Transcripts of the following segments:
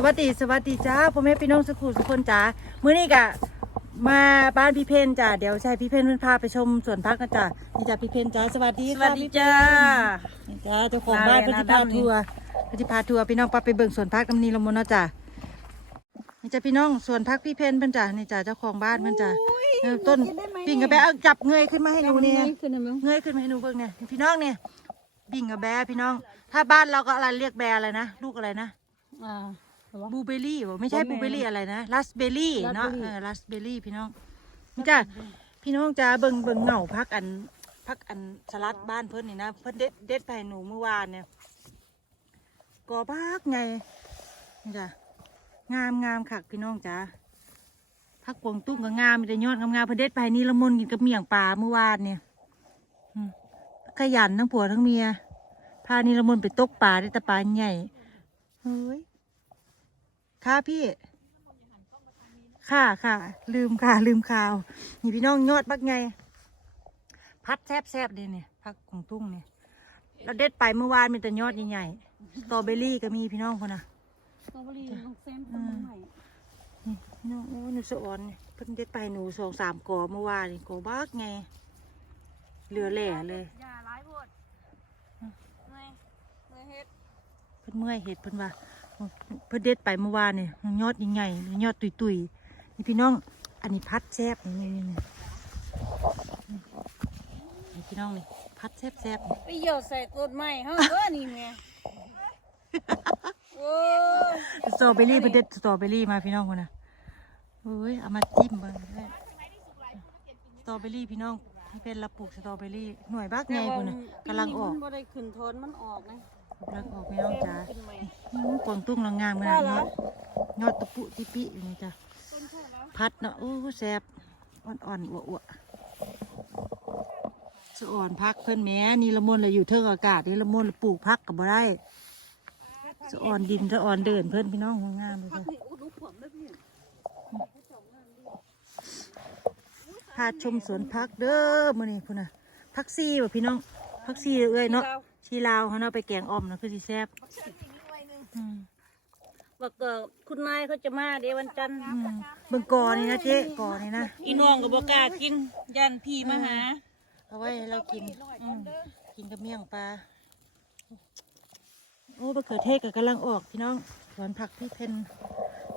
สวัสดีสวัสดีจ้าพ่อแม่พี่น้องสุขุสุคนจ้ามื้อนี้กะมาบ้านพี่เพนจ้าเดี๋ยวใช่พี่เพนเพิ่นพาไปชมสวนพักกันจ้านี่จ้าพี่เพนจ้าสวัสดีสค่ะวัสดีจ้านี่จ้าเจ้าของบ้านมาเพิ่นเลยสินะพาดำนี่ทัวร์เพิ่นสิพาทัวร์พี่น้องไปไปเบิ่งสวนพักน้ำนี้ละมุนเนาะจ้านี่จ้าพี่น้องสวนพักพี่เพนเพิ่นจ้านี่จ้าเจ้าของบ้านเพิ่นจ้าเออต้นปิ่งกระแบะเอาจับเงยขึ้นมาให้หนูเนี่ยขึ้นได้ไหมเงยขึ้นมาให้หนูเบิ่งเนี่ยพี่น้องเนี่ยปิ่งกระแบะพี่น้อง ถ้าบ้านเราก็อะไรเรียกแบะอะไรนะลูกอะไรนะอ่าเหรอ วะ บลูเบอร์รี่บ่ไม่ใช่บ่บลูแม่นเบอร์รี่อะไรนะราสเบอร์รี่เนาะ raspberry เออราสเบอร์รี่พี่น้องนี่จ้าพี่น้องจ้าเบิ่งเบิ่งเหงาพักอันพักอันสลัดบ้านเพิ่นนี่นะเพิ่นเด็ดเด็ดไปให้หนูเมื่อวานเนี่ยกอพักไงนี่จ้างามงามคักพี่น้องจ้าพักกวางตุ้งก็งามมีแต่ยอดงามๆเพิ่นเด็ดไปให้นี่ละมุนกินกับเมี่ยงปลาเมื่อวานเนี่ยอืมขยันทั้งผัวทั้งเมียพานี่ละมุนไปตกปลาได้แต่ปลาใหญ่เฮ้ย ค่ะพี่ ค่ะค่ะ ลืมค่ะ ลืมข่าว นี่พี่น้องยอดบักไง พัดแซบแซบๆเลยเนี่ยพักของตุ้งเนี่ยเราเด็ดไปเมื่อวานมีแต่ยอดใหญ่ๆสตรอเบอรี่ก็มีพี่น้องคนน่ะสตรอเบอรี่ต้องเส้นต้นใหม่นี่พี่น้องโอ้ยหนูสะออนเนี่ยเพิ่นเด็ดไปหนูสองสามกอเมื่อวานนี่กอบักไงเหลือแหล่เลยอย่าร้ายโพดเมื่อยเมื่อยเฮ็ดเพิ่นเมื่อยเห็ดเพิ่นว่า เพิ่นเด็ดไปเมื่อวานเนี่ยยอดใหญ่ๆยอดตุยๆนี่พี่น้อง อันนี้พัดแซบนี่นี่นี่นี่พี่น้องนี่พัดแซบแซบๆนี่ไปเหี่ยวใส่ต้นไม้เฮ้ยเออนี่แม่โอ้ยสตรอเบอรี่เพิ่นเด็ดสตรอเบอรี่มาพี่น้องคนน่ะโอ้ยเอามาจิ้มเบิ่งเลยสตรอเบอรี่พี่น้องที่เป็นระปลูกสตรอเบอรี่หน่วยบักไงพุ่นน่ะกำลังออก มันบ่ได้ขึ้นทนมันออกนะ กำลังออกพี่น้องจ้าขึ้นกวางตุ้งรางามขนาดนี้ยอดตะปุติปิอยู่นี่จ้ะต้นเท่าพัดเนาะโอ้แซบอ่อนๆอ้วๆสะอ่อนพักเพิ่นแม้นี่ละมุนเลยอยู่เทิงอากาศนี่ละมุนปลูกพักก็บ่ได้สะอ่อนดินสะอ่อนเดินเพิ่นพี่น้องงามเลยจ้ะผมได้พี่พาชมสวนพักเด้อมื้อนี้พุ่นน่ะพักซี่บ่พี่น้องพักซี่เอ้ยเนาะ ชีลาวเฮาเนาะไปแกงอ่อมเนาะคือสิแซ่บอืมว่าก็คุณนายเขาจะมาเดี๋ยววันจันทร์อืมเบิ่งกอนี่นะเจ๊กอนี่นะอีน้องก็บอกล้ากินยันพี่มาหาเอาไว้ให้เรากินอืมกินกับเมี่ยงปลาโอ้มะเขือเทศก็กำลังออกพี่น้องสวนผักพี่เพน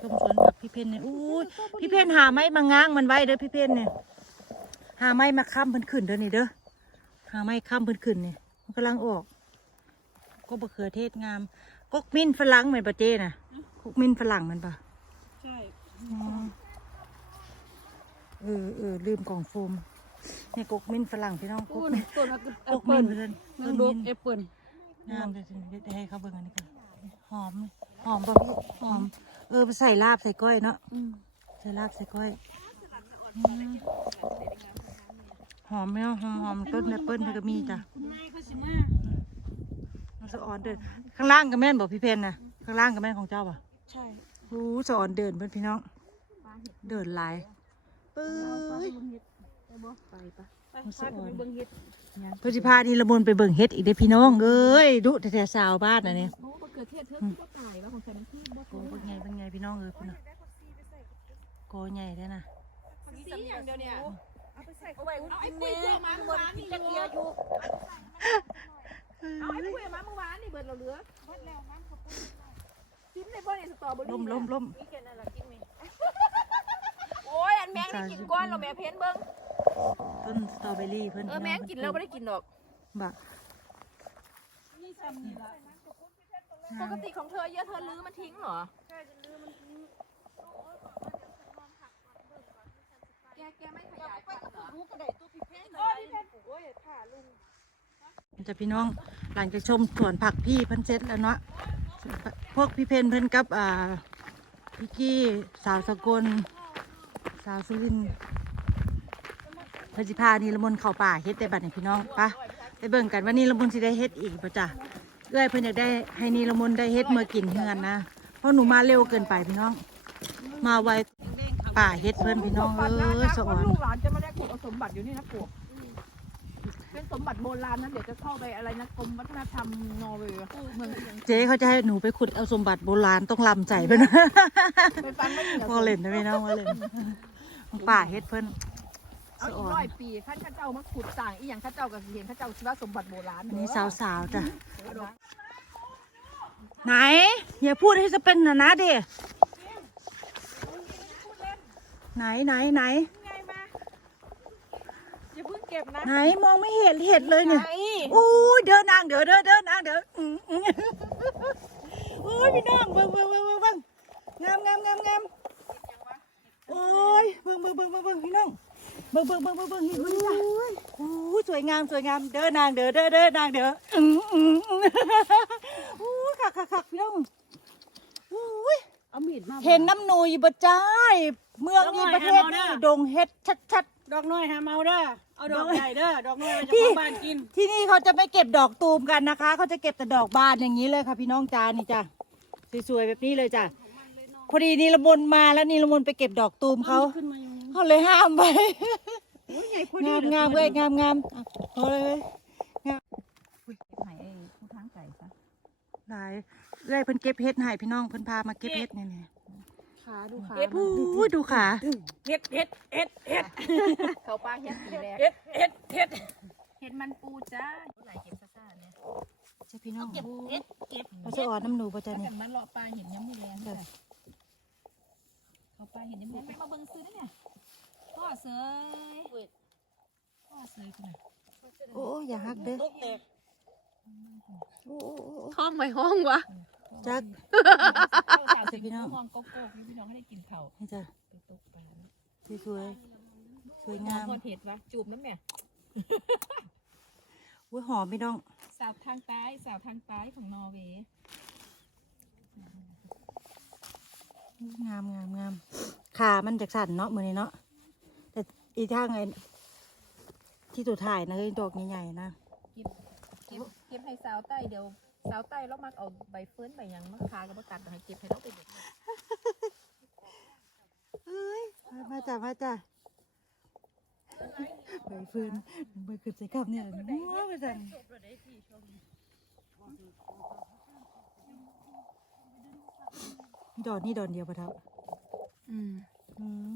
ชมสวนผักพี่เพนเนี่ยอู้ยพี่เพนหาไม้มาง้างมันไว้เด้อพี่เพนเนี่ยหาไม้มาค้ำเพิ่นขึ้นเด้อนี่เด้อหาไม้ค้ำเพิ่นขึ้นเนี่ยมันกำลังออก ก็มะเขือเทศงามกกมิ้นฝรั่งเหมือนปะเจน่ะกกมิ้นฝรั่งมันปะใช่อ๋อเออเออลืมกล่องโฟมเนี่ยกกมิ้นฝรั่งพี่น้องกต้กนมิ้นต้นแอกปกเปิ้มิ้ลนเพื่อนนั่ต้งนดูมิ้นแอปเปิ้ลงามเลยเดี๋ยวให้เขาเบิ่งอันนี้กันหอมเลยหอมป่ะพี่หอม เออไปใส่ลาบใส่ก้อยเนาะอืมใส่ลาบใส่ก้อยอืมหอมไหมเนาะหอมหอมต้นแอปเปิ้ลมันก็มีจ้ะคุณนายเขา สิมามันสะออนเดิน ข้างล่างก็แม่นบอกพี่เพนนะข้างล่างก็แม่นของเจ้าป่ะใช่หูสะออนเดินเพื่อนพี่น้อง เดินหลายปื้ยไปปะไปมันสะพาอ่อนไปเบิ่งเฮ็ดเพื่อสิพานี่ละมุนไปเบิ่งเฮ็ดอีกเด้อพี่น้องเอ้ยดุแต่สาวบ้านน่ะเนี่ยโอ้บ่เกิดเทศเธอก็ตายว่าของฉันที่บ่โกเป็นไงเป็นไงพี่น้องเอ้ยพุ่นน่ะโกใหญ่ได้อนะสีอย่างเดียวเนี่ยเอาไปใส่เอาไว้เอาไอ้ปุ้ยเจอมาเมื่อวานที่ตะเกียอยู่ เอาไอ้คุยมาเมื่อวานนี่เบิดเราเหลือเบิดแล้วน้ำเขาจิ้มในบ่อนี่สตรอเบอรี่ล่มล่มล่มมีแค่นั้นล่ะกินไหมโอ้ยอันแมงนี่กินก้อนเราแม่เพ้นเบิ้งต้นสตรอเบอรี่เพิ่นเออแมงกินแล้วไม่ได้กินดอกบะปกติของเธอเยอะเธอลื้อมันทิ้งเหรอแกแกไม่ขยายพันธุ์เหรอรู้กระไดตัวพี่เพ่นโอ้ยพี่เพนปลูกโอ้ยผ่าลุงมัน จะพี่น้องหลังจากชมสวนผักพี่พิ่นเสร็จแล้วเนาะพวกพี่เพนเพิ่นกับอ่าพี่กี้สาวสกลสาวสุรินเพิ่นสิพานีละมุนเข้าป่าเฮ็ดแต่บัดนี้พี่น้องปะไปเบิ่งกันว่านี่ละมุนสิได้เฮ็ดอีกป่ะจ้ะเอ้อยเพิ่นอยากได้ให้นี่ละมุนได้เฮ็ดเมื่อกินเฮือนนะเพราะหนูมาเร็วเกินไปพี่น้อง มาไวป่าเฮ็ดเพิ่นพี่น้องเอ้ยสะอ่อนลูกหลานจะมาได้ขุดสมบัติอยู่นี่นะปลูก เป็นสมบัติโบราณนะเดี๋ยวจะเข้าไปอะไรนะกรมวัฒนธรรมนอร์เวย์อะเมืองเจ๊เขาจะให้หนูไปขุดเอาสมบัติโบราณต้องลำใจไปนะเป็นฟันไม่เหนียวพอเล่นนะพี่น้องว่าเล่นป่าเฮ็ดเพิ่นเอาสะอีอ่กอนร้อยปีข้าเจ้ามาขุดต่างอีหยังข้าเจ้ากับเห็นข้าเจ้าชีวสมบัติโบราณอันนี้สาวๆจ้ะเออไหน อย่าพูดให้จะเป็นนะนะเด็ไหนไหนไหนไงมาอย่า เพิ่งเก็บนะไหนมองไม่เห็นเห็ดเลยเนี่ยโอ้ยเดินนางเดี๋ยวเดินเดินนางเดี๋ยวอืมอืมโอ้ยพี่น้องเบิ่งเบิ่งเบิ่งเบิ่งเบิ่งงามงามงามงามโอ้ยเบิ่งเบิ่งเบิ่งเบิ่งเบิ่งพี่น้องเบิ่งเบิ่งเบิ่งเบิ่งเบิ่งเห็นไหมจ้ะโอ้ยสวยงามสวยงามเดินนางเดี๋ยวเดินเดินนางเดี๋ยวอืมอืมอืมโอ้ยคักคักคักพี่น้องโอ้ยเอามีดมาเห็นน้ำหนุยบ่จ้ายเมืองนี้ประเทศนี้ดงเฮ็ดชัด ดอกน้อยหาเมาเด้อ เอาดอกใหญ่เด้อ ดอกน้อยพี่จะเข้าบ้านกินๆที่นี่เขาจะไม่เก็บดอกตูมกันนะคะ เขาจะเก็บแต่ดอกบานอย่างนี้เลยค่ะ พี่น้องจ้านี่จ้ะสวยๆแบบนี้เลยจ้ะพอดีนีละมนมาแล้วนีละมนไปเก็บดอกตูมเขาขึ้นมาอยู่เขาเลยห้ามไปโอ้ยใหญ่พอดีงามเลยงามเว้ยงามงามอะพอเลยเว้ยงามไหนไอ้ผู้ทางไก่ซะหลายเอ้ยเพิ่นเก็บเฮ็ดให้พี่น้องเพิ่นพามาเก็บเฮ็ดนี่นี่ ขาดูขาโอ้ยดูขาเฮ็ดเฮ็ดเฮ็ดเฮ็ดเขาปลาเฮ็ดปีแรกเฮ็ดเฮ็ดเฮ็ดเฮ็ดมันปูจ้าไหลเก็บซ่าๆเนี่ยใช่พี่น้องเก็บเฮ็ดเก็บเขาจะอ่อนน้ำหนูป่ะจ้ะถ้านี่เกิดมันเลาะปลาเห็นยังมือแรงเลยเขาปลาเห็นยังมือแม่มาเบิ่งซื้อได้เนี่ยพ่อเสยพ่อเสยคุณน่ะโอ้ยอย่าฮักเด้อลูกแตกโอ้โอ้โอ้โอ้ห้องไปห้องวะ จักเข้าสาวสิพี่น้องห้องโก๊กๆพี่น้องให้ได้กินเผานี่จ้ะไปตกปลาสวยๆสวยงามคนเห็ดวะจูบน้ำเนี่ยอุ้ยหอมพี่น้อง สาวทางใต้สาวทางใต้ของนอร์เวย์งามงามงามขามันจากสั่นเนาะมือนี้เนาะแต่อีกทางไงที่ตัวถ่ายนะเฮ้ยดอกใหญ่ๆนะเก็บเก็บเก็บให้สาวใต้เดี๋ยว สาวใต้เรามักเอาใบเฟิร์นใบหยังมาคากับมาตัดให้เก็บให้เราไปเด็ดเอ้ยมามาจ้ะมาจ้ะใบเฟิร์นใบขึ้นใส่กับเนี่ยนัวไปสั่นดอกนี่ดอกเดียวปะเท่าอืมอืม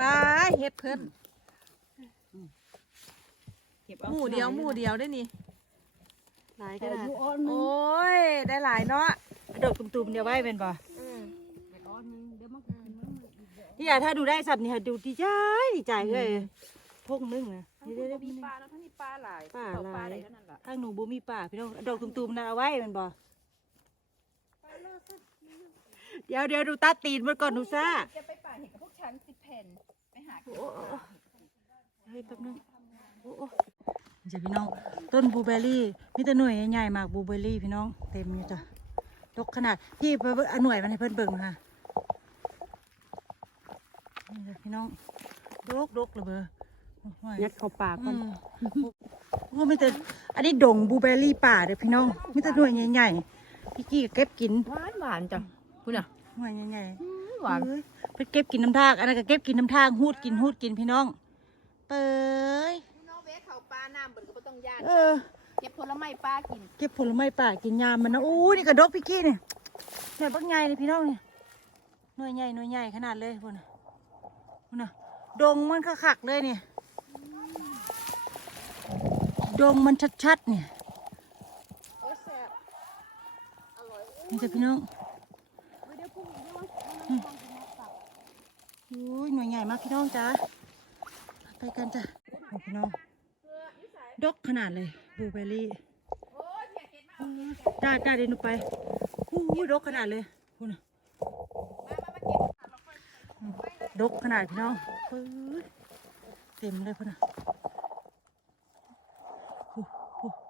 ปลาเห็ดเพิ่นหมู่เดียวหมู่เดียวได้นี่ หลายกระดาษโอ้ย ได้หลายเนาะดอกตุ่มๆเดียวไว้เป็นป่ะนี่อย่าถ้าดูได้สับนี่ค่ะดูดีใจดีใจเลยพวกนึงนะนี่ได้ได้มีปลาแล้วทั้งนี้ปลาหลายปลาหลายได้เท่านั้นล่ะทางหนูบ่มีป่าพี่น้องดอกตุ่มๆนะเอาไว้เป็นบ่เดี๋ยวเดี๋ยวดูตาตีนมันก่อนหนูซ่าจะไปป่าเห็ดกับพวกฉันสิเพนไปหากินโอ้โอ้โอ้เฮ้ยแป๊บนึงโอ้โอ้นี่ จ้ะพี่น้อง ต้นบลูเบอร์รี่มีแต่หน่วยใหญ่ๆมากบลูเบอร์รี่พี่น้องเต็มอยู่จ้ะดกขนาดพี่ไปเบิ่งเอาหน่วยมันให้เพิ่นเบิ่งค่ะนี่จ้ะพี่น้องดกดกเลยเบอร์โอ้ยยัดเข้าปากอืมโอ้ไม่แต่อันนี้ดงบลูเบอร์รี่ป่าเด้อพี่น้องมีแต่หน่วยใหญ่ๆพี่กี้ก็เก็บกินหวานหวานจ้ะคุณอะหน่วยใหญ่หวานๆเอ้ยเพิ่นเก็บกินน้ำทางอันนั้นก็เก็บกินน้ำทางหูดกินหูดกินพี่น้องเปยนอร์เวย์เขาปลาน้ำเบิ่นก็บ่ต้องย่านเออ เก็บผลไม้ปลากินเก็บผลไม้ป่ากินยามมันนะอู้นี่กระดกพี่กี้นี่หน่วยบักใหญ่เลยพี่น้องนี่หน่วยใหญ่หน่วยใหญ่ขนาดเลยพุ่นน่ะพุ่นน่ะดงมันคักๆเลยนี่ดงมันชัดๆนี่นี่จ้ะพี่น้องอืมอุ้ยหน่วยใหญ่มากพี่น้องจ้าไปกันจ้ะเอาพี่น้อง ดกขนาดเลยบลูเบอร์รี่ได้ได้เดี๋ยวหนูไปอู้ดกขนาดเลยพูดนะดกขนาดพี่น้องปื๊ดเต็มเลยพ่อนะ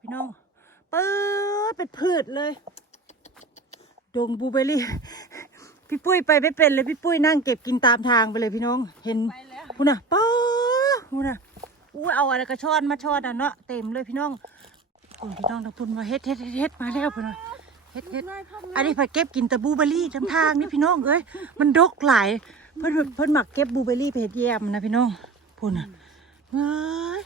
พี่น้องปื๊ดเป็นพืชเลย ดงบลูเบอร์รี่ พี่ปุ้ยไปไม่เป็นเลยพี่ปุ้ยนั่งเก็บกินตามทางไปเลยพี่น้อง เห็นไปแล้วพูนะป้าพูดนะ อู้เอาอะไรกระชอนมาชอนอะเนาะเต็มเลยพี่น้องคุณพี่น้องทางพุ่นมาเฮ็ดเฮ็ดเฮ็ดเฮ็ดมาแล้วพุ่นนะเฮ็ดเฮ็ดอันนี้ผัดเก็บกินแต่บลูเบอร์รี่ทำทางนี่พี่น้องเอ้ยมันดกหลายเพิ่นเพิ่นหมักเก็บบลูเบอร์รี่ไปเฮ็ดแยมนะพี่น้องพุ่นนะเฮ้ย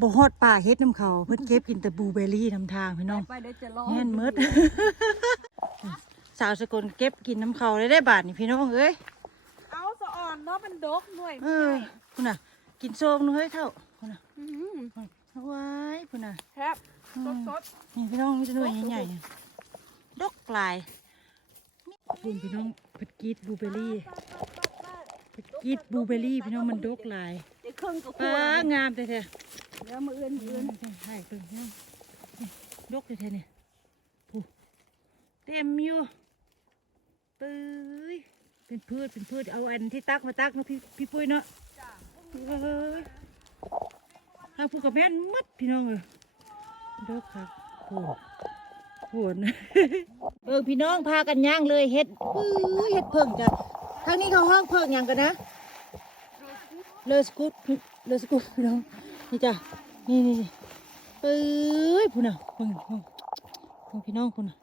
บ่ฮอดป่าเฮ็ดน้ำเขาเพิ่นเก็บกินแต่บลูเบอร์รี่นำทางพี่น้องไปเดี๋ยวจะรอแม่นหมดสาวสกลเก็บกินน้ำเขาได้ได้บาทนี่พี่น้องเอ้ยเอาสะอ่อนเนาะมันดกหน่วยเออพุ่นน่ะ กินโซงหนึงเฮ้ยเท่าพุ่นน่ะอืมเอาไว้พุ่นน่ะแทบอืสมดสดนี่พี่น้องมีแต่หน่วยใหญ่ๆดกปลายคุณพี่น้องเพิ่นกรีดบลูเบอร์รี่เพิ่นกรีดบลูเบอร์รี่พี่น้องมันดกหลายเดี๋ยวเครื่องก็ป้างามแต่แท้เดี๋ยวมืออื่นมืออื่นใช่เพิ่นพี่น้องนี่ดกแต่แท้เนี่ยผู้เต็มอยู่ปื้ยเป็นพืชเป็นพืชเอาอันที่ตักมาตักเนาะพี่พี่ปุ้ยเนาะเอ้ย ทางผู้กับแม่นมัดพี่น้องเอ้ยดกครับโอ้โหนเออพี่น้องพากันย่างเลยเฮ็ดปื้ยเฮ็ดเพิ่งจ้ะทางนี้เขาห้องเพิ่งหยังกันนะเลสกุตเลสกุตพี่น้องนี่จ้ะนี่นี่นี่เอ้ยพุ่นน่ะพุ่นพุ่นพุ่นพี่น้องพุ่นน่ะ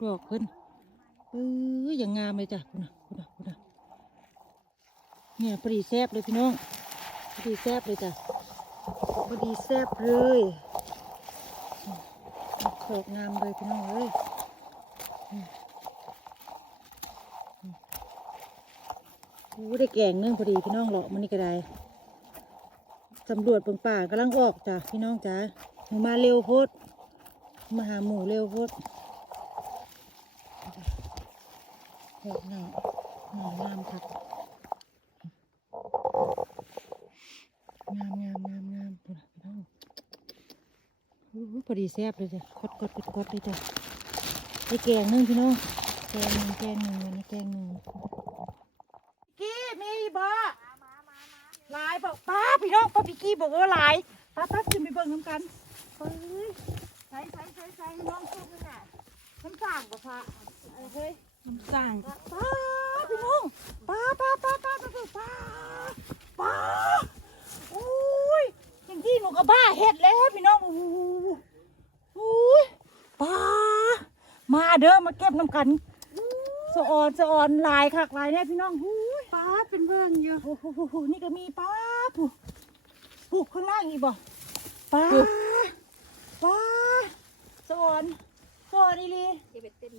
ดอกเพิ่นเอ้ยอย่างงามเลยจ้ะพุ่นน่ะพุ่นน่ะพุ่นน่ะเนี่ยพอดีแซบเลยพี่น้อง ดีแซบเลยจ้ะพอดีแซบเลยดอกงามเลยพี่น้องเอ้ยโอ้ได้แกงเนื่องพอดีพี่น้องเหรอมันนี่ก็ได้สำรวจเปิงป่ากำลังออกจ้ะพี่น้องจ้ะหนูมาเร็วโพดมาหาหมูเร็วโพด พอดีแซบเลยจ้ะกดกดกดกดเลยจ้ะไอแกงนึงพี่น้องแกงหนึ่งแกงหนึ่งวันแกงหนึ่งกี้มีบ่หลายบ่กป้าพี่น้องป้าพี่กี้บอกว่าหลายป้าป้าจะมีเบิ่งน้ำกันเฮ้ยใส่ใส่ใส่ใส่น้องซุกนี่น่ะน้ำสั่งบ่พระเฮ้ยน้ำสั่งป้าพี่น้องป้าป้าป้าป้าป้าป้าป้าโอ้ยอย่างที่หนูก็บ้าเห็ดแล้ว มาเด้อมาเก็บน้ำกันสะออนสะออนหลายคักหลายแน่พี่น้องหูยป้าเป็นเบิ่งอยู่โอ้โหนี่ก็มีป้าผูผูข้างล่างอีกบ่ป้าป้าสอนสอนอีหลีจะไปเต้น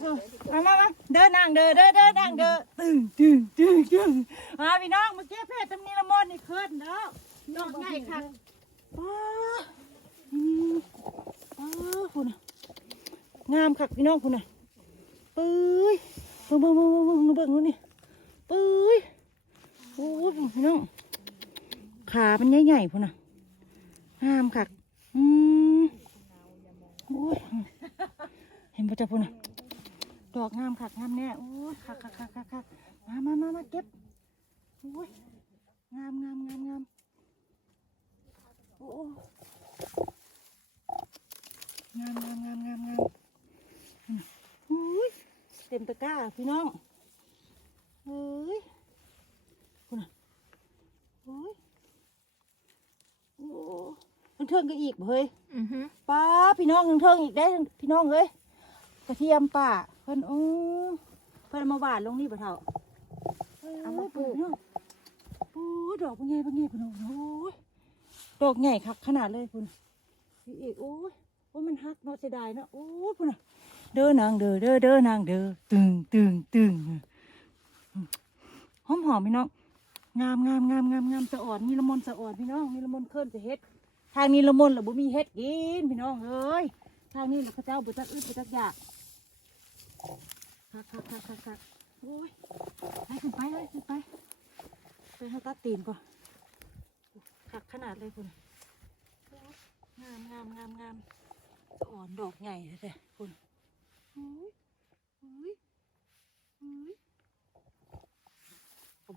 เออมามามาเดินนางเดินเดินเดินนางเดินตึงตึงตึงตึงมาพี่น้องเมื่อกี้เพชรตำนีละมอนนี่ขึ้นเนาะดอกง่ายค่ะป้าอืมป้าคุณน่ะงามคักพี่น้องคุณน่ะ ปื้ยเบิ่งเบิ่งเบิ่งเบิ่งเบิ่งเบิ่งนู่นนี่ปื้ยโอ้ยพี่น้องขามันใหญ่ๆพุ่นน่ะงามคักอืมโอ้ยเห็นปะจ๊ะพุ่นน่ะดอกงามคักงามแน่โอ้ยคักคักคักคักคักมามามามาเก็บโอ้ยงามงามงามงามโอ้งามงามงามงามงามอืมโอ้ยเต็มตะ กร้าพี่น้องเฮ้ยโอ้ยโอ้ทั้งเทิงก็อีกบ่เฮ้ยอือฮึป้าพี่น้องทั้งเทิงอีกได้พี่น้องเอ้ยกระเทียมป่าเพิ่นโอ้เพิ่นเอามาหวานลงนี่บ่เท่าเอามาปลูกเนาะโอ้ดอกเป็นไงเป็นไงพี่น้องโอ้ยดอกใหญ่คักขนาดเลยคุณอีกอีกโอ้ยโอ้ยมันฮักเนาะเสียดายเนาะโอ้ยพุ่นน่ะ เด้อนางเด้อเด้อเด้อนางเด้อตึงตึงตึงหอมหอมพี่น้องงามงามงามงามงามสะอ่อนมีละมนสะอ่อนพี่น้องมีละมนเคลื่อนจะเฮ็ดทางนี้ละมนหรือบ่มีเฮ็ดกินพี่น้องเอ้ยทางนี้พระเจ้าบุตรอึดบุตรอยากคักคักคักคักคักโอ้ยไปขึ้นไปเลยขึ้นไปไปให้ตัดตีนก่อนคักขนาดเลยคุณงามงามงามงามสะอ่อนดอกใหญ่เลยคุณ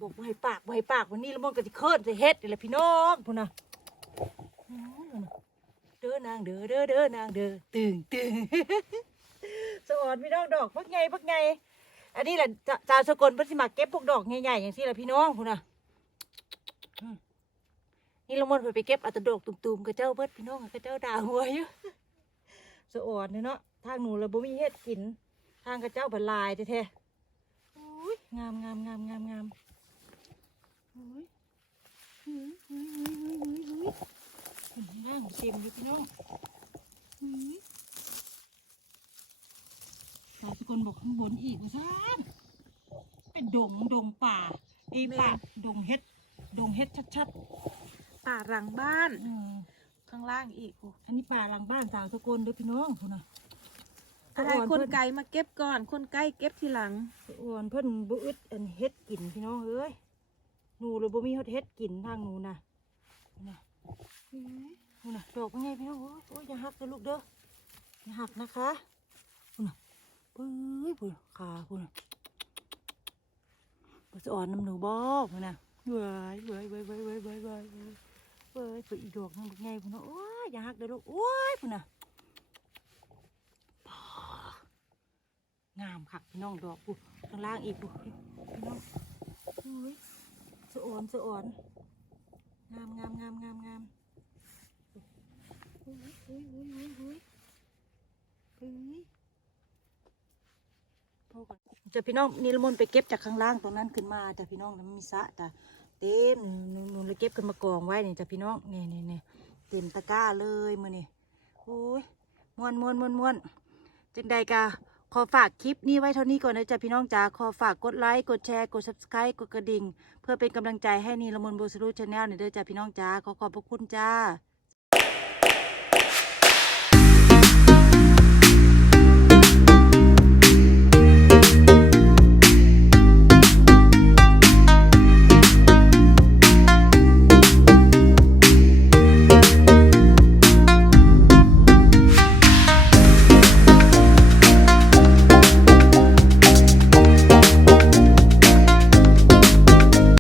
บอกว่าให้ปากว่าให้ปากวันนี้ล้วมันก็จะเคิร์นจะเฮ็ดนี่แหละพี่น้องพุ่นน่ะโอ้ยพุ่นน่ะเด้อนางเด้อเด้อเด้อนางเด้อตึงตึงสะออนพี่น้องดอกพักไงพักไงอันนี้แหละจาวสกลพิ่นสิมาเก็บพวกดอกใหญ่ๆอย่างที่แหละพี่น้องพุ่นน่ะนี่ละมนต์เพิ่นไปเก็บอาแตดอกตุ่มๆกับเจ้าเบิดพี่น้องกับเจ้าด่าหัวอยู่สะออนเนี่ยเนาะ ทางหนูเราบ่มีเฮ็ดกิน ทางกับเจ้าบันลายแท้ๆโอ้ยงามงามงามงามงามเฮ้ยเฮ้ยเฮ้ยเฮ้ยเฮ้ยเฮ้ยขึ้นข้างล่างเต็มอยู่พี่น้องอื้อสาวสกลบอกข้างบนอีกว่าซ่านเป็นดงดงป่าไอ้ป่าดงเฮ็ด ดงเฮ็ดชัดป่าหลังบ้าน ๆอืมข้างล่างอีกโอ้อันนี้ป่าหลังบ้านสาวสกลเด้อพี่น้องพุ่นน่ะ อะไรคนไกลมาเก็บก่อน คนใกล้เก็บทีหลังอ้วนเพิ่นบ่อึดอันเฮ็ดกินพี่น้องเอ้ยหนูเลยบ่มีเฮ็ดเฮ็ดกินทางหนูน่ะน่ะนู่นน่ะดอกเป็นไงพี่น้องโอ้ยโอ้ยอย่าหักเด้อลูกเด้ออย่าหักนะคะพุ่นน่ะปื้ยพุ่นขาพุ่นน่ะบ่สะอ่อนน้ำหนูบ่พุ่นน่ะเว้ยเว้ยเว้ยเว้ยเว้ยเว้ยเว้ยเว้ยเว้ยดอีดอกนึงเป็นไงพุ่นน่ะโอ้ยอย่าหักเด้อลูกโอ้ยพุ่นน่ะ งามค่ะพี่น้องดอกปุ๊ข้างล่างอีกปุ๊พี่น้องอุ้ยสะอ่อนสะอ่อนงามงามงามงามงามอุ้ยอุ้ยอุ้ยอุ้ยอุ้ยอุ้ยพอก่อนจะพี่น้องนิรมนไปเก็บจากข้างล่างตรงนั้นขึ้นมาแต่พี่น้องมันมีสะแต่เต็มนูนเลยเก็บกันมากองไว้เนี่ยจ้ะพี่น้องเนี่นี่นี่ยเต็มตะกร้าเลยมือนี่อุ้ยมวนมวนมวนมวนจึงใดกะ ขอฝากคลิปนี้ไว้เท่านี้ก่อนนะจ๊ะพี่น้องจ๋าขอฝากกดไลค์กดแชร์กด subscribe กดกระดิ่ง เพื่อเป็นกำลังใจให้นีละมนโบสรูชาแนลหน่อยเด้อจ้ะพี่น้องจ๋าขอขอบพระคุณจ้า